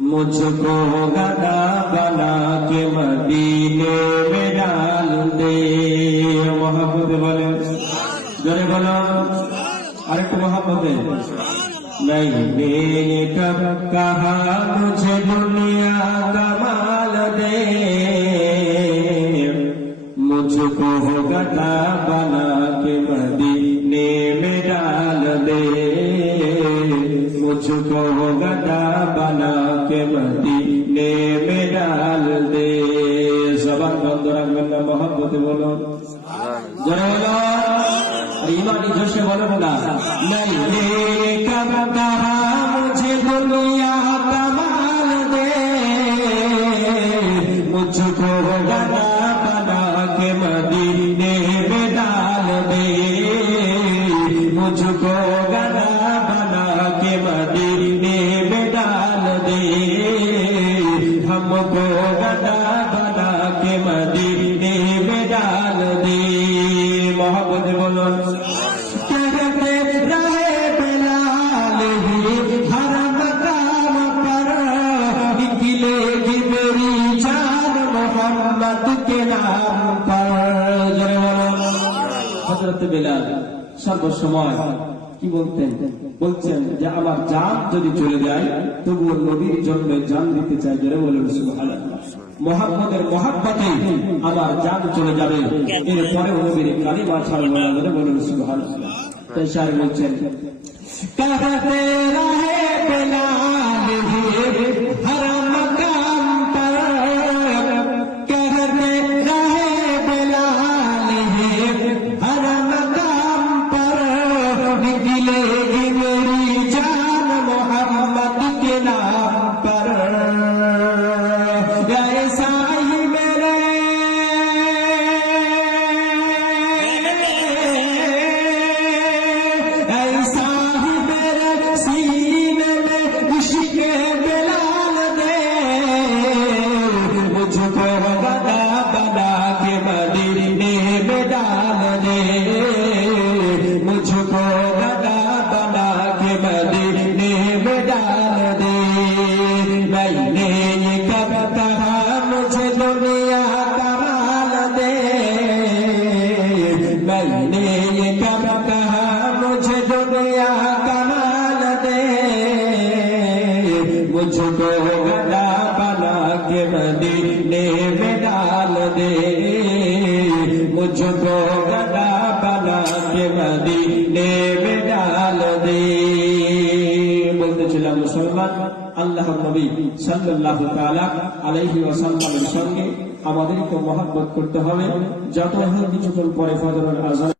मुझको गदा बना के मदीने में डाल दे। मोहब्बत बोले जोरे बोलो अरे तो मोहब्बत मैंने कब कहा मुझे दुनिया का माल दे, मुझको गदा बना के मदीने में डाल दे, मुझको गदा बना के मदीने में डाल दे। जबान बंद रखবেন না, मोहब्बत बोलो जरा बोलो ईमानी जोशे बोलो ना। मैंने कब कहा मुझे दुनिया का माल दे, मुझको गदा बना के मदीने में डाल दे, मुझको गदा बना के मदीने में डाल दे, हमको गदा बना के मदीने में डाल दे। मोहब्बत बोलो कहते रहे बिलाल ही हर मकाम पर, निकलेगी मेरी जान मोहम्मद के नाम पर। हजरत बिलाल সর্বসময় কি বলতেন? বলছেন যে আমার জান যদি চলে যায় তবুও নবীর জন্য জান দিতে চাই। জোরে বলুন সুবহানাল্লাহ। মুহাম্মদের মহব্বতে আমার জান চলে যাবে, এরপরে নবীর কালিমা ছাড়বো না। জোরে বলুন সুবহানাল্লাহ। তাই শায়ের বলছেন कहते रहे बिलाल ही हर मकाम पर, कहते रहे बिलाल ही हर मकाम पर, निकलेगी मेरी जान मोहम्मद के नाम पर। ऐसा ही मेरे ऐसा ही मेरे सीने में इश्क़ बिलाल दे, मुझको गदा बना के मदीने में डाल दे, मुझको गदा बना के मदीने में डाल दे। मैंने ये कब कहा मुझे दुनिया का माल दे, मैंने ये कब कहा मुझे दुनिया का माल दे, मुझको गदा बना के मदीने में डाल दे, मुझको गदा बना के मदीने में डाल दे। বলতেছিলাম মুসলমান আল্লাহর নবী সাল্লাল্লাহু তাআলা আলাইহি ওয়াসাল্লামের সঙ্গে আমাদেরকে মহব্বত করতে হবে। যত কিছুক্ষণ পরে ফজরের আযান